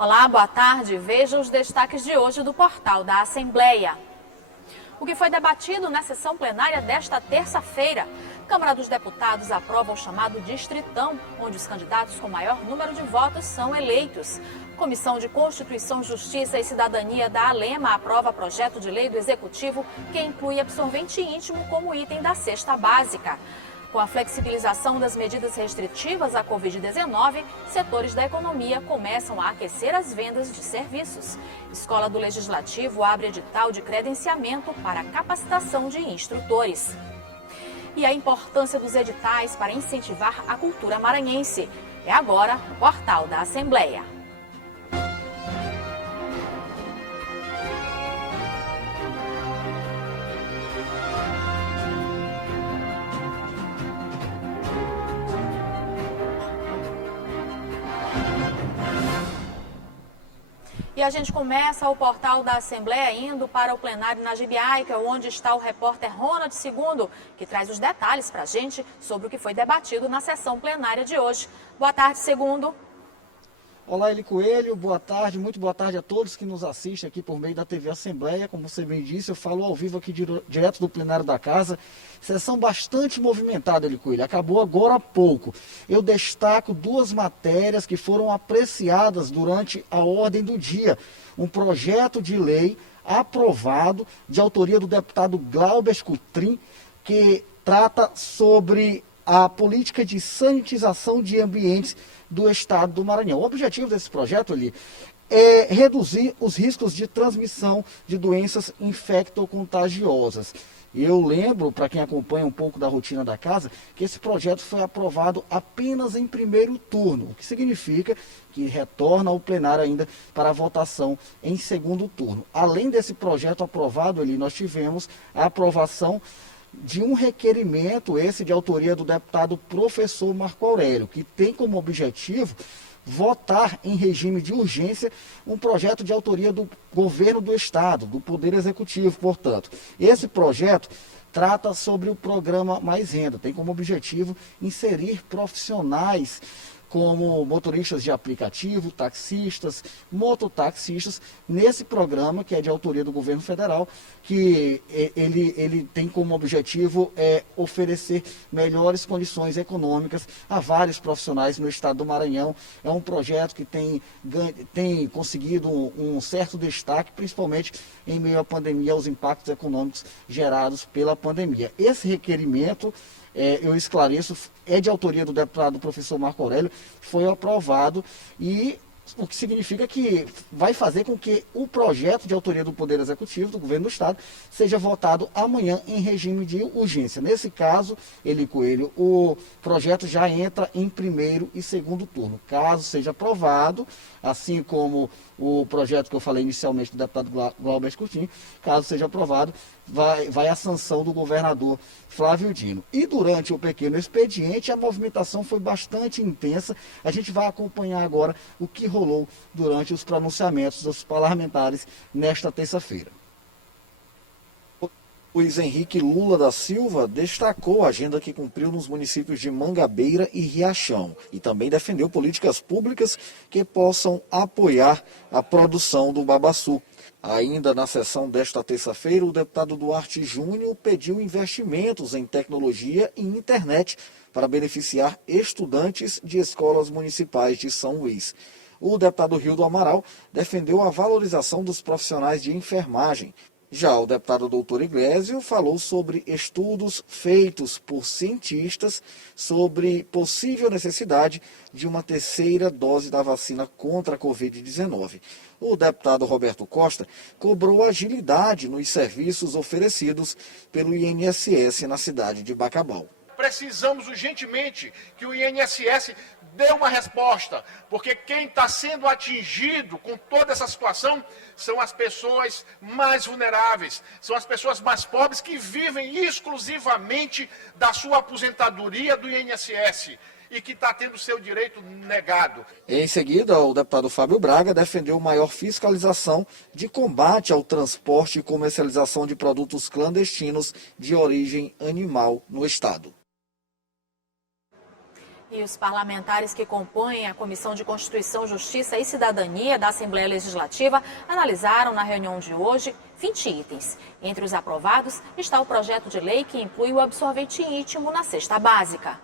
Olá, boa tarde. Veja os destaques de hoje do portal da Assembleia. O que foi debatido na sessão plenária desta terça-feira? Câmara dos Deputados aprova o chamado Distritão, onde os candidatos com maior número de votos são eleitos. Comissão de Constituição, Justiça e Cidadania da ALEMA aprova projeto de lei do Executivo que inclui absorvente íntimo como item da cesta básica. Com a flexibilização das medidas restritivas à Covid-19, setores da economia começam a aquecer as vendas de serviços. Escola do Legislativo abre edital de credenciamento para capacitação de instrutores. E a importância dos editais para incentivar a cultura maranhense. É agora no portal da Assembleia. E a gente começa o portal da Assembleia indo para o plenário na Gibiaica, onde está o repórter Ronald II, que traz os detalhes para a gente sobre o que foi debatido na sessão plenária de hoje. Boa tarde, Segundo. Olá, Eli Coelho, boa tarde, muito boa tarde a todos que nos assistem aqui por meio da TV Assembleia. Como você bem disse, eu falo ao vivo aqui direto do plenário da casa. Sessão bastante movimentada, Eli Coelho, acabou agora há pouco. Eu destaco duas matérias que foram apreciadas durante a ordem do dia. Um projeto de lei aprovado de autoria do deputado Glauber Coutrin, que trata sobre a política de sanitização de ambientes do estado do Maranhão. O objetivo desse projeto ali é reduzir os riscos de transmissão de doenças infectocontagiosas. Eu lembro, para quem acompanha um pouco da rotina da casa, que esse projeto foi aprovado apenas em primeiro turno, o que significa que retorna ao plenário ainda para a votação em segundo turno. Além desse projeto aprovado ali, nós tivemos a aprovação de um requerimento, esse de autoria do deputado professor Marco Aurélio, que tem como objetivo votar em regime de urgência um projeto de autoria do governo do estado, do Poder Executivo, portanto. Esse projeto trata sobre o programa Mais Renda, tem como objetivo inserir profissionais como motoristas de aplicativo, taxistas, mototaxistas, nesse programa que é de autoria do governo federal, que ele tem como objetivo oferecer melhores condições econômicas a vários profissionais no estado do Maranhão. É um projeto que tem conseguido um certo destaque, principalmente em meio à pandemia, aos impactos econômicos gerados pela pandemia. Esse requerimento, eu esclareço, é de autoria do deputado professor Marco Aurélio, foi aprovado, e o que significa que vai fazer com que o projeto de autoria do Poder Executivo, do Governo do Estado, seja votado amanhã em regime de urgência. Nesse caso, Eli Coelho, o projeto já entra em primeiro e segundo turno. Caso seja aprovado, assim como o projeto que eu falei inicialmente do deputado Glauber Coutrin, caso seja aprovado, vai à sanção do governador Flávio Dino. E durante o pequeno expediente, a movimentação foi bastante intensa. A gente vai acompanhar agora o que rolou durante os pronunciamentos dos parlamentares nesta terça-feira. Luiz Henrique Lula da Silva destacou a agenda que cumpriu nos municípios de Mangabeira e Riachão e também defendeu políticas públicas que possam apoiar a produção do babaçu. Ainda na sessão desta terça-feira, o deputado Duarte Júnior pediu investimentos em tecnologia e internet para beneficiar estudantes de escolas municipais de São Luís. O deputado Rildo Amaral defendeu a valorização dos profissionais de enfermagem. Já o deputado doutor Iglesio falou sobre estudos feitos por cientistas sobre possível necessidade de uma terceira dose da vacina contra a Covid-19. O deputado Roberto Costa cobrou agilidade nos serviços oferecidos pelo INSS na cidade de Bacabal. Precisamos urgentemente que o INSS dê uma resposta, porque quem está sendo atingido com toda essa situação são as pessoas mais vulneráveis, são as pessoas mais pobres que vivem exclusivamente da sua aposentadoria do INSS e que está tendo seu direito negado. Em seguida, o deputado Fábio Braga defendeu maior fiscalização de combate ao transporte e comercialização de produtos clandestinos de origem animal no estado. E os parlamentares que compõem a Comissão de Constituição, Justiça e Cidadania da Assembleia Legislativa analisaram na reunião de hoje 20 itens. Entre os aprovados está o projeto de lei que inclui o absorvente íntimo na cesta básica.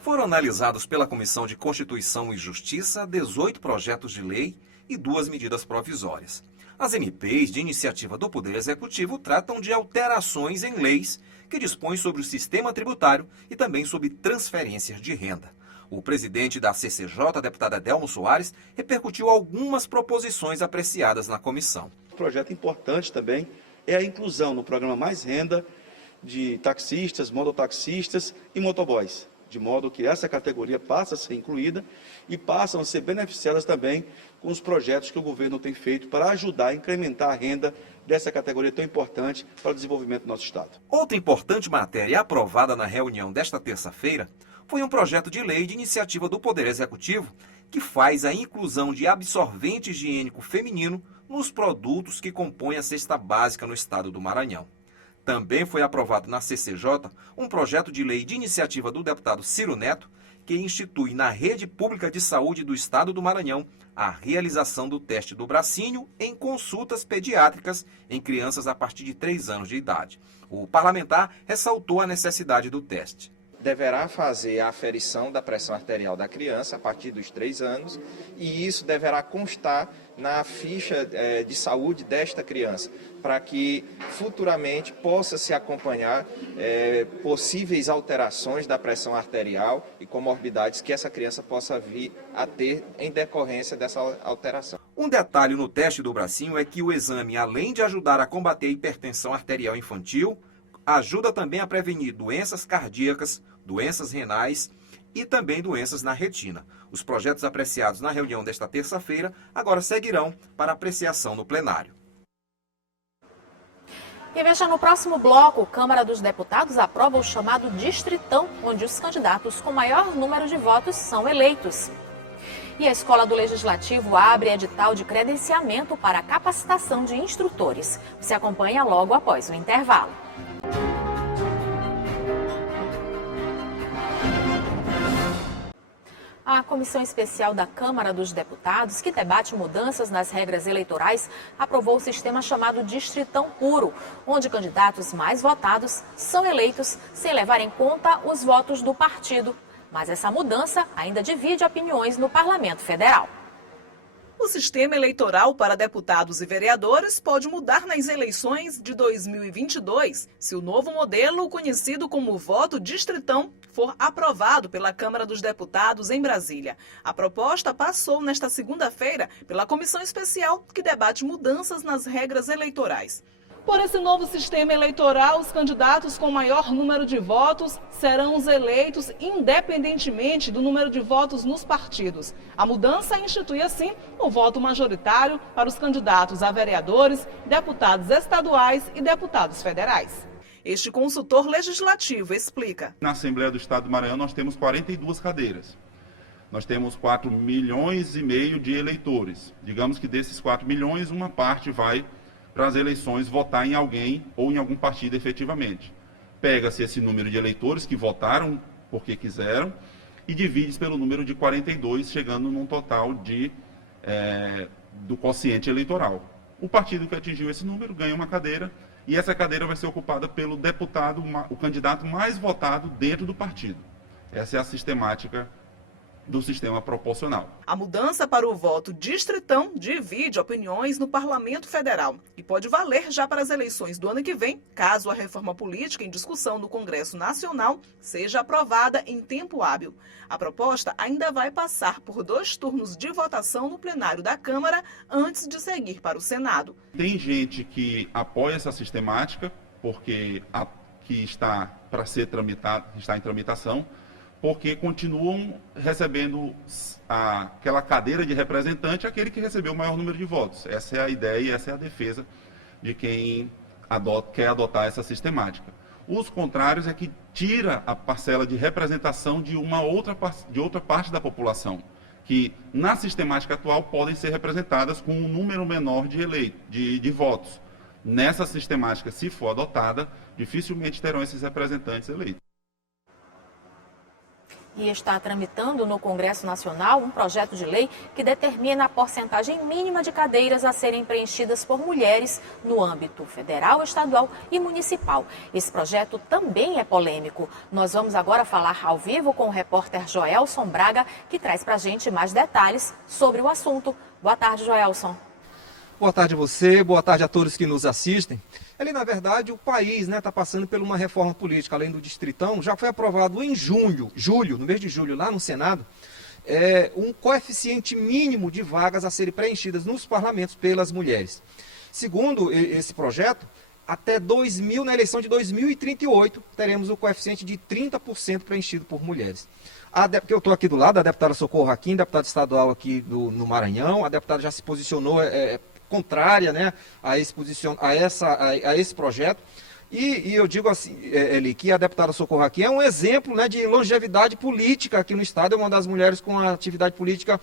Foram analisados pela Comissão de Constituição e Justiça 18 projetos de lei e 2 medidas provisórias. As MPs de iniciativa do Poder Executivo tratam de alterações em leis que dispõem sobre o sistema tributário e também sobre transferências de renda. O presidente da CCJ, deputado Adelmo Soares, repercutiu algumas proposições apreciadas na comissão. Um projeto importante também é a inclusão no programa Mais Renda de taxistas, mototaxistas e motoboys, de modo que essa categoria passa a ser incluída e passam a ser beneficiadas também com os projetos que o governo tem feito para ajudar a incrementar a renda dessa categoria tão importante para o desenvolvimento do nosso Estado. Outra importante matéria aprovada na reunião desta terça-feira foi um projeto de lei de iniciativa do Poder Executivo que faz a inclusão de absorvente higiênico feminino nos produtos que compõem a cesta básica no estado do Maranhão. Também foi aprovado na CCJ um projeto de lei de iniciativa do deputado Ciro Neto que institui na rede pública de saúde do estado do Maranhão a realização do teste do bracinho em consultas pediátricas em crianças a partir de 3 anos de idade. O parlamentar ressaltou a necessidade do teste. Deverá fazer a aferição da pressão arterial da criança a partir dos 3 anos e isso deverá constar na ficha de saúde desta criança, para que futuramente possa se acompanhar possíveis alterações da pressão arterial e comorbidades que essa criança possa vir a ter em decorrência dessa alteração. Um detalhe no teste do bracinho é que o exame, além de ajudar a combater a hipertensão arterial infantil, ajuda também a prevenir doenças cardíacas, doenças renais e também doenças na retina. Os projetos apreciados na reunião desta terça-feira agora seguirão para apreciação no plenário. E veja, no próximo bloco, a Câmara dos Deputados aprova o chamado Distritão, onde os candidatos com maior número de votos são eleitos. E a Escola do Legislativo abre edital de credenciamento para a capacitação de instrutores. Você acompanha logo após o intervalo. A Comissão Especial da Câmara dos Deputados, que debate mudanças nas regras eleitorais, aprovou o sistema chamado Distritão Puro, onde candidatos mais votados são eleitos sem levar em conta os votos do partido. Mas essa mudança ainda divide opiniões no Parlamento Federal. O sistema eleitoral para deputados e vereadores pode mudar nas eleições de 2022, se o novo modelo, conhecido como voto distritão, for aprovado pela Câmara dos Deputados em Brasília. A proposta passou nesta segunda-feira pela Comissão Especial, que debate mudanças nas regras eleitorais. Por esse novo sistema eleitoral, os candidatos com maior número de votos serão os eleitos independentemente do número de votos nos partidos. A mudança institui, assim, o voto majoritário para os candidatos a vereadores, deputados estaduais e deputados federais. Este consultor legislativo explica. Na Assembleia do Estado do Maranhão nós temos 42 cadeiras. Nós temos 4,5 milhões de eleitores. Digamos que desses 4 milhões, uma parte vai para as eleições votar em alguém ou em algum partido efetivamente. Pega-se esse número de eleitores que votaram porque quiseram e divide pelo número de 42, chegando num total do quociente eleitoral. O partido que atingiu esse número ganha uma cadeira e essa cadeira vai ser ocupada pelo deputado, o candidato mais votado dentro do partido. Essa é a sistemática do sistema proporcional. A mudança para o voto distritão divide opiniões no Parlamento Federal e pode valer já para as eleições do ano que vem, caso a reforma política em discussão no Congresso Nacional seja aprovada em tempo hábil. A proposta ainda vai passar por 2 turnos de votação no plenário da Câmara antes de seguir para o Senado. Tem gente que apoia essa sistemática porque que está para ser tramitado, está em tramitação, porque continuam recebendo aquela cadeira de representante, aquele que recebeu o maior número de votos. Essa é a ideia e essa é a defesa de quem quer adotar essa sistemática. Os contrários é que tira a parcela de representação de outra parte da população, que na sistemática atual podem ser representadas com um número menor de votos. Nessa sistemática, se for adotada, dificilmente terão esses representantes eleitos. E está tramitando no Congresso Nacional um projeto de lei que determina a porcentagem mínima de cadeiras a serem preenchidas por mulheres no âmbito federal, estadual e municipal. Esse projeto também é polêmico. Nós vamos agora falar ao vivo com o repórter Joelson Braga, que traz para a gente mais detalhes sobre o assunto. Boa tarde, Joelson. Boa tarde a você, boa tarde a todos que nos assistem. Na verdade, o país está passando por uma reforma política, além do Distritão. Já foi aprovado em no mês de julho, lá no Senado, um coeficiente mínimo de vagas a serem preenchidas nos parlamentos pelas mulheres. Segundo esse projeto, até na eleição de 2038, teremos o coeficiente de 30% preenchido por mulheres. Porque eu estou aqui do lado, a deputada Socorro Aquim, deputada estadual aqui no Maranhão, a deputada já se posicionou contrária, né, a esse projeto. E eu digo assim, Eli, que a deputada Socorro Aquim é um exemplo, né, de longevidade política aqui no Estado, é uma das mulheres com a atividade política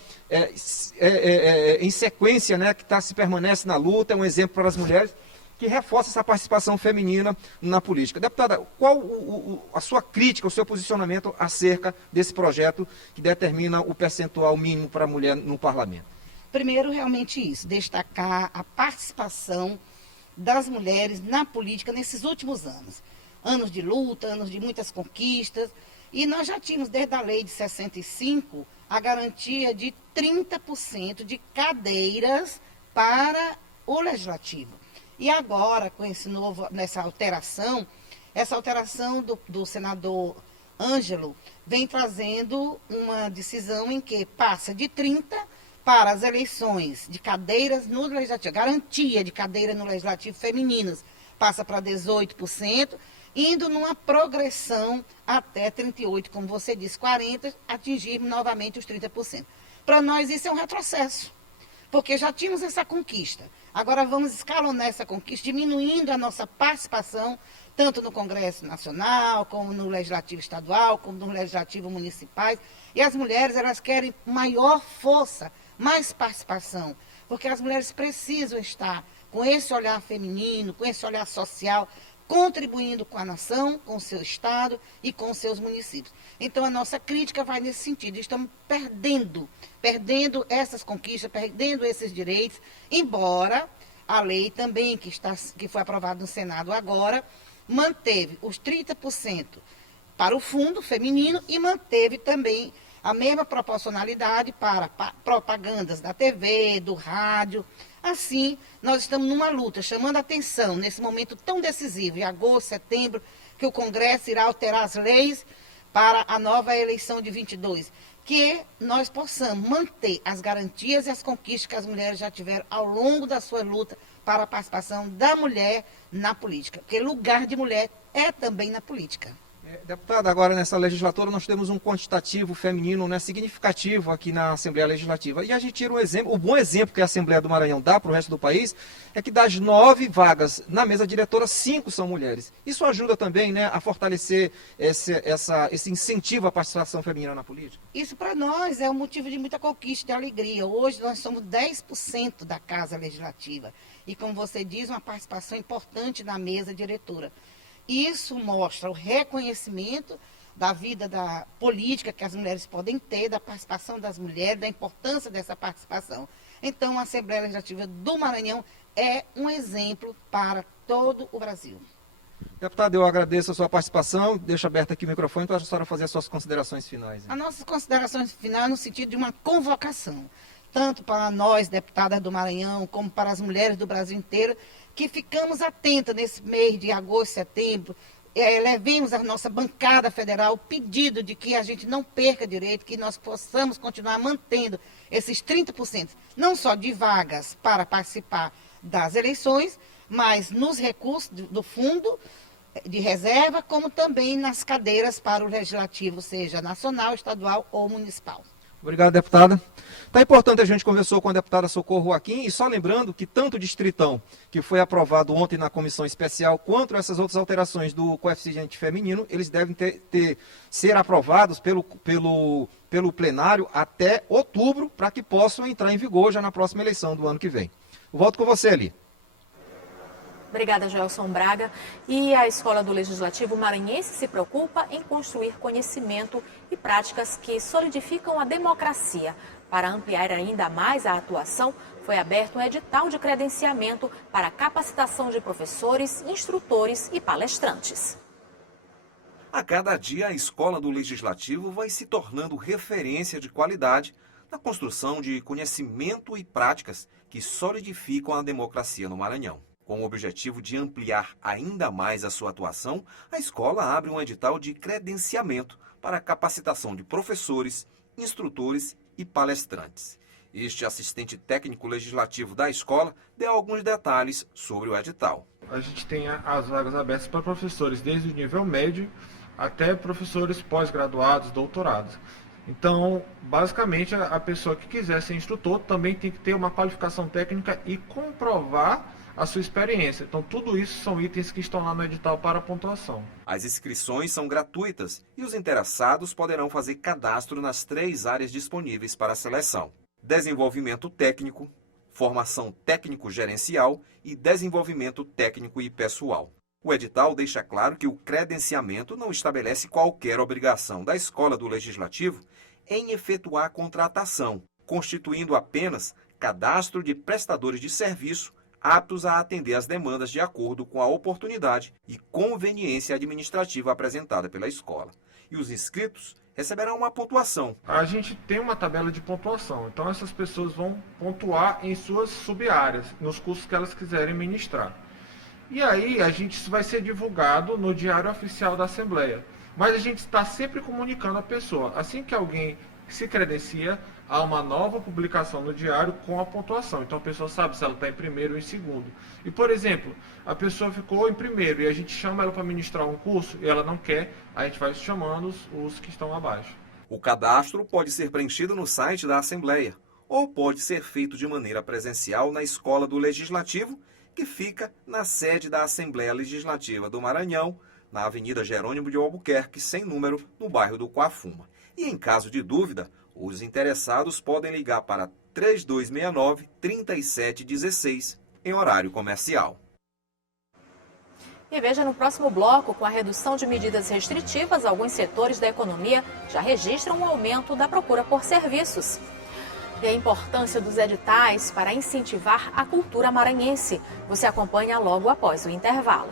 em sequência, né, que se permanece na luta, é um exemplo para as mulheres que reforça essa participação feminina na política. Deputada, qual a sua crítica, o seu posicionamento acerca desse projeto que determina o percentual mínimo para a mulher no parlamento? Primeiro, realmente isso, destacar a participação das mulheres na política nesses últimos anos. Anos de luta, anos de muitas conquistas, e nós já tínhamos, desde a lei de 65, a garantia de 30% de cadeiras para o legislativo. E agora, com essa alteração do senador Ângelo, vem trazendo uma decisão em que passa de 30% para as eleições de cadeiras no legislativo, garantia de cadeiras no legislativo femininas, passa para 18%, indo numa progressão até 38%, como você disse, 40%, atingir novamente os 30%. Para nós isso é um retrocesso, porque já tínhamos essa conquista. Agora vamos escalonar essa conquista, diminuindo a nossa participação, tanto no Congresso Nacional, como no Legislativo Estadual, como no Legislativo Municipais. E as mulheres, elas querem maior força, mais participação, porque as mulheres precisam estar com esse olhar feminino, com esse olhar social, contribuindo com a nação, com o seu estado e com os seus municípios. Então a nossa crítica vai nesse sentido, estamos perdendo essas conquistas, perdendo esses direitos, embora a lei também, que foi aprovada no Senado agora, manteve os 30% para o fundo feminino e manteve também a mesma proporcionalidade para propagandas da TV, do rádio. Assim, nós estamos numa luta, chamando a atenção nesse momento tão decisivo, em agosto, setembro, que o Congresso irá alterar as leis para a nova eleição de 22, que nós possamos manter as garantias e as conquistas que as mulheres já tiveram ao longo da sua luta para a participação da mulher na política, porque lugar de mulher é também na política. Deputada, agora nessa legislatura nós temos um quantitativo feminino, né, significativo aqui na Assembleia Legislativa. E a gente tira o bom exemplo que a Assembleia do Maranhão dá para o resto do país, é que das 9 vagas na mesa diretora, 5 são mulheres. Isso ajuda também, né, a fortalecer esse incentivo à participação feminina na política? Isso para nós é um motivo de muita conquista, de alegria. Hoje nós somos 10% da Casa Legislativa. E como você diz, uma participação importante na mesa diretora. Isso mostra o reconhecimento da vida da política que as mulheres podem ter, da participação das mulheres, da importância dessa participação. Então, a Assembleia Legislativa do Maranhão é um exemplo para todo o Brasil. Deputada, eu agradeço a sua participação, deixo aberto aqui o microfone para a senhora fazer as suas considerações finais. As nossas considerações finais no sentido de uma convocação, tanto para nós, deputadas do Maranhão, como para as mulheres do Brasil inteiro, que ficamos atentas nesse mês de agosto, setembro, levemos à nossa bancada federal o pedido de que a gente não perca direito, que nós possamos continuar mantendo esses 30%, não só de vagas para participar das eleições, mas nos recursos do fundo de reserva, como também nas cadeiras para o legislativo, seja nacional, estadual ou municipal. Obrigado, deputada. Tá importante, a gente conversou com a deputada Socorro Aquim, e só lembrando que tanto o Distritão, que foi aprovado ontem na comissão especial, quanto essas outras alterações do coeficiente feminino, eles devem ser aprovados pelo plenário até outubro, para que possam entrar em vigor já na próxima eleição do ano que vem. Eu volto com você, Eli. Obrigada, Joelson Braga. E a Escola do Legislativo Maranhense se preocupa em construir conhecimento e práticas que solidificam a democracia. Para ampliar ainda mais a atuação, foi aberto um edital de credenciamento para capacitação de professores, instrutores e palestrantes. A cada dia, a Escola do Legislativo vai se tornando referência de qualidade na construção de conhecimento e práticas que solidificam a democracia no Maranhão. Com o objetivo de ampliar ainda mais a sua atuação, a escola abre um edital de credenciamento para a capacitação de professores, instrutores e palestrantes. Este assistente técnico legislativo da escola deu alguns detalhes sobre o edital. A gente tem as vagas abertas para professores desde o nível médio até professores pós-graduados, doutorados. Então, basicamente, a pessoa que quiser ser instrutor também tem que ter uma qualificação técnica e comprovar a sua experiência. Então, tudo isso são itens que estão lá no edital para pontuação. As inscrições são gratuitas e os interessados poderão fazer cadastro nas 3 áreas disponíveis para a seleção: desenvolvimento técnico, formação técnico-gerencial e desenvolvimento técnico e pessoal. O edital deixa claro que o credenciamento não estabelece qualquer obrigação da Escola do Legislativo em efetuar a contratação, constituindo apenas cadastro de prestadores de serviço aptos a atender às demandas de acordo com a oportunidade e conveniência administrativa apresentada pela escola. E os inscritos receberão uma pontuação. A gente tem uma tabela de pontuação, então essas pessoas vão pontuar em suas sub-áreas, nos cursos que elas quiserem ministrar. E aí isso vai ser divulgado no Diário Oficial da Assembleia. Mas a gente está sempre comunicando a pessoa. Assim que alguém se credencia, há uma nova publicação no diário com a pontuação. Então a pessoa sabe se ela está em primeiro ou em segundo. E, por exemplo, a pessoa ficou em primeiro e a gente chama ela para ministrar um curso e ela não quer, a gente vai chamando os que estão abaixo. O cadastro pode ser preenchido no site da Assembleia ou pode ser feito de maneira presencial na Escola do Legislativo, que fica na sede da Assembleia Legislativa do Maranhão, na Avenida Jerônimo de Albuquerque, sem número, no bairro do Coafuma. E em caso de dúvida, os interessados podem ligar para 3269-3716 em horário comercial. E veja no próximo bloco, com a redução de medidas restritivas, alguns setores da economia já registram um aumento da procura por serviços. E a importância dos editais para incentivar a cultura maranhense. Você acompanha logo após o intervalo.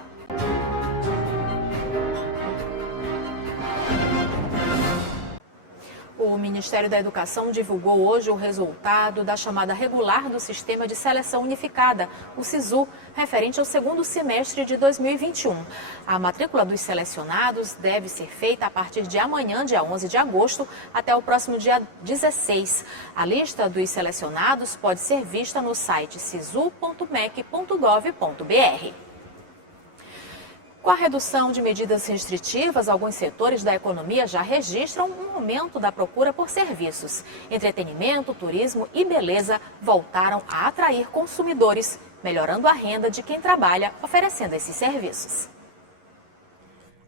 O Ministério da Educação divulgou hoje o resultado da chamada regular do Sistema de Seleção Unificada, o SISU, referente ao segundo semestre de 2021. A matrícula dos selecionados deve ser feita a partir de amanhã, dia 11 de agosto, até o próximo dia 16. A lista dos selecionados pode ser vista no site sisu.mec.gov.br. Com a redução de medidas restritivas, alguns setores da economia já registram um aumento da procura por serviços. Entretenimento, turismo e beleza voltaram a atrair consumidores, melhorando a renda de quem trabalha oferecendo esses serviços.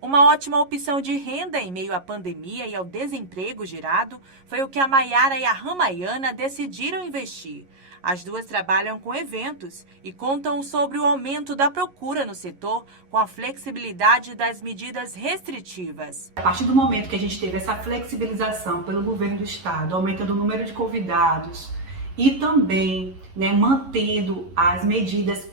Uma ótima opção de renda em meio à pandemia e ao desemprego gerado foi o que a Maiara e a Ramayana decidiram investir. As duas trabalham com eventos e contam sobre o aumento da procura no setor com a flexibilidade das medidas restritivas. A partir do momento que a gente teve essa flexibilização pelo governo do estado, aumentando o número de convidados e também mantendo as medidas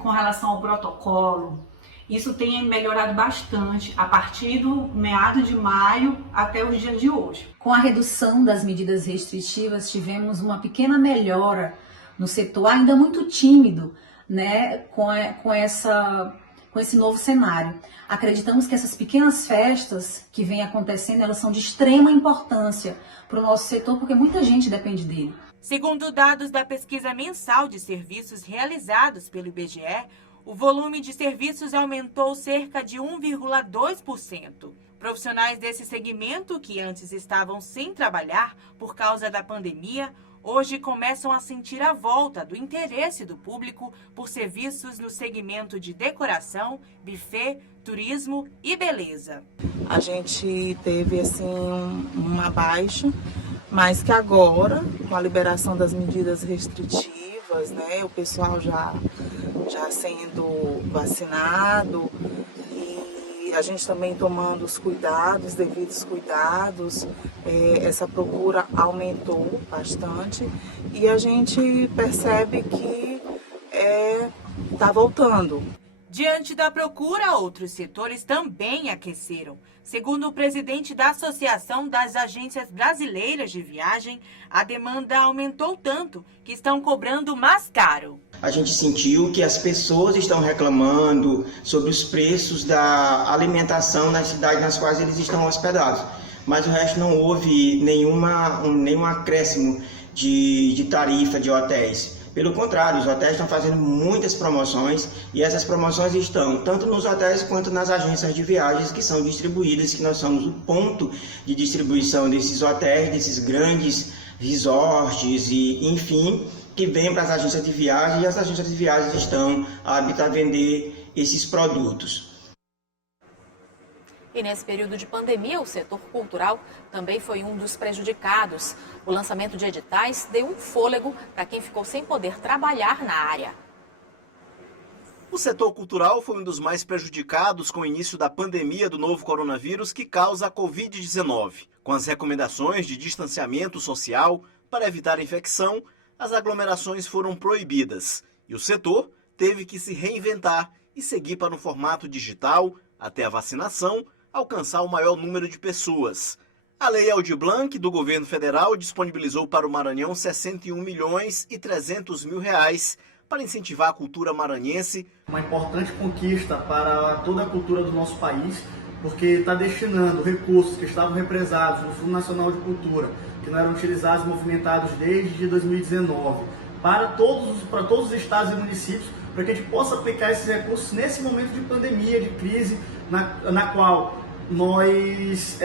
com relação ao protocolo, isso tem melhorado bastante a partir do meado de maio até os dias de hoje. Com a redução das medidas restritivas, tivemos uma pequena melhora no setor, ainda muito tímido, com esse novo cenário. Acreditamos que essas pequenas festas que vêm acontecendo, elas são de extrema importância para o nosso setor, porque muita gente depende dele. Segundo dados da pesquisa mensal de serviços realizados pelo IBGE, o volume de serviços aumentou cerca de 1,2%. Profissionais desse segmento, que antes estavam sem trabalhar por causa da pandemia, hoje começam a sentir a volta do interesse do público por serviços no segmento de decoração, buffet, turismo e beleza. A gente teve uma baixa, mas que agora, com a liberação das medidas restritivas, efetivas, né? O pessoal já sendo vacinado e a gente também tomando os cuidados, devidos cuidados. Essa procura aumentou bastante e a gente percebe que está voltando. Diante da procura, outros setores também aqueceram. Segundo o presidente da Associação das Agências Brasileiras de Viagem, a demanda aumentou tanto que estão cobrando mais caro. A gente sentiu que as pessoas estão reclamando sobre os preços da alimentação nas cidades nas quais eles estão hospedados. Mas o resto não houve nenhum acréscimo de tarifa de hotéis. Pelo contrário, os hotéis estão fazendo muitas promoções e essas promoções estão tanto nos hotéis quanto nas agências de viagens que são distribuídas, que nós somos o ponto de distribuição desses hotéis, desses grandes resorts e, enfim, que vêm para as agências de viagem e as agências de viagens estão aptas a vender esses produtos. E nesse período de pandemia, o setor cultural também foi um dos prejudicados. O lançamento de editais deu um fôlego para quem ficou sem poder trabalhar na área. O setor cultural foi um dos mais prejudicados com o início da pandemia do novo coronavírus que causa a Covid-19. Com as recomendações de distanciamento social para evitar a infecção, as aglomerações foram proibidas e o setor teve que se reinventar e seguir para um formato digital até a vacinação alcançar o maior número de pessoas. A Lei Aldir Blanc do governo federal disponibilizou para o Maranhão 61.300.000 reais para incentivar a cultura maranhense. Uma importante conquista para toda a cultura do nosso país, porque está destinando recursos que estavam represados no Fundo Nacional de Cultura, que não eram utilizados e movimentados desde 2019, para todos os estados e municípios, para que a gente possa aplicar esses recursos nesse momento de pandemia, de crise, na qual nós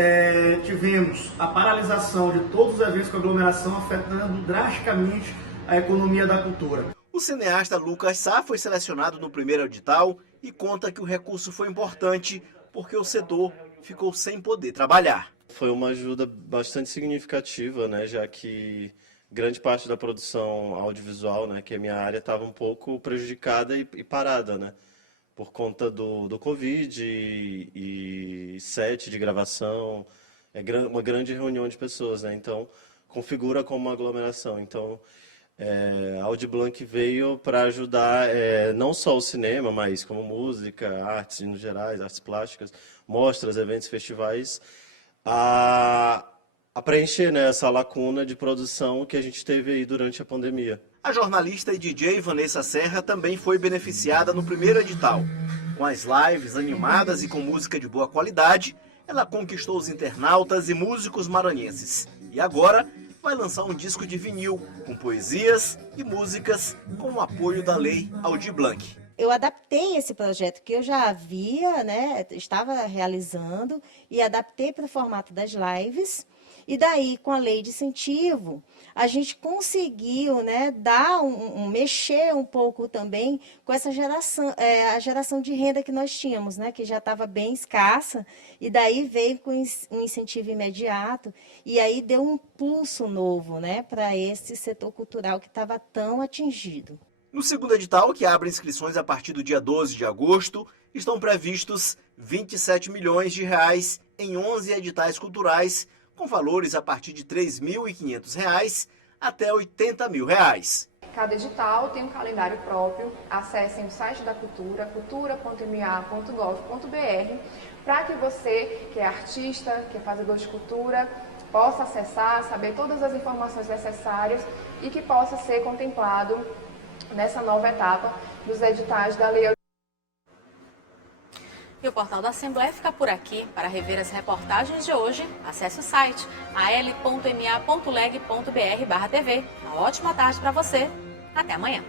tivemos a paralisação de todos os eventos com aglomeração, afetando drasticamente a economia da cultura. O cineasta Lucas Sá foi selecionado no primeiro edital e conta que o recurso foi importante porque o setor ficou sem poder trabalhar. Foi uma ajuda bastante significativa, né, já que grande parte da produção audiovisual, né, que é a minha área, estava um pouco prejudicada e parada, né, por conta do Covid e set de gravação, uma grande reunião de pessoas, né, então configura como uma aglomeração. Então, a Aldir Blanc veio para ajudar não só o cinema, mas como música, artes no geral, artes plásticas, mostras, eventos, festivais, a preencher, né, essa lacuna de produção que a gente teve aí durante a pandemia. A jornalista e DJ Vanessa Serra também foi beneficiada no primeiro edital. Com as lives animadas e com música de boa qualidade, ela conquistou os internautas e músicos maranhenses. E agora vai lançar um disco de vinil, com poesias e músicas com o apoio da Lei Aldir Blanc. Eu adaptei esse projeto que eu já havia, né, estava realizando, e adaptei para o formato das lives. E daí, com a lei de incentivo, a gente conseguiu, né, mexer um pouco também com essa geração, a geração de renda que nós tínhamos, né, que já estava bem escassa, e daí veio com um incentivo imediato, e aí deu um impulso novo, né, para esse setor cultural que estava tão atingido. No segundo edital, que abre inscrições a partir do dia 12 de agosto, estão previstos R$27 milhões em 11 editais culturais, com valores a partir de R$ 3.500 até R$ 80 mil. Cada edital tem um calendário próprio. Acessem o site da Cultura, cultura.ma.gov.br, para que você, que é artista, que é fazedor de cultura, possa acessar, saber todas as informações necessárias e que possa ser contemplado nessa nova etapa dos editais da Lei. E o Portal da Assembleia fica por aqui. Para rever as reportagens de hoje, acesse o site al.ma.leg.br/tv. Uma ótima tarde para você. Até amanhã.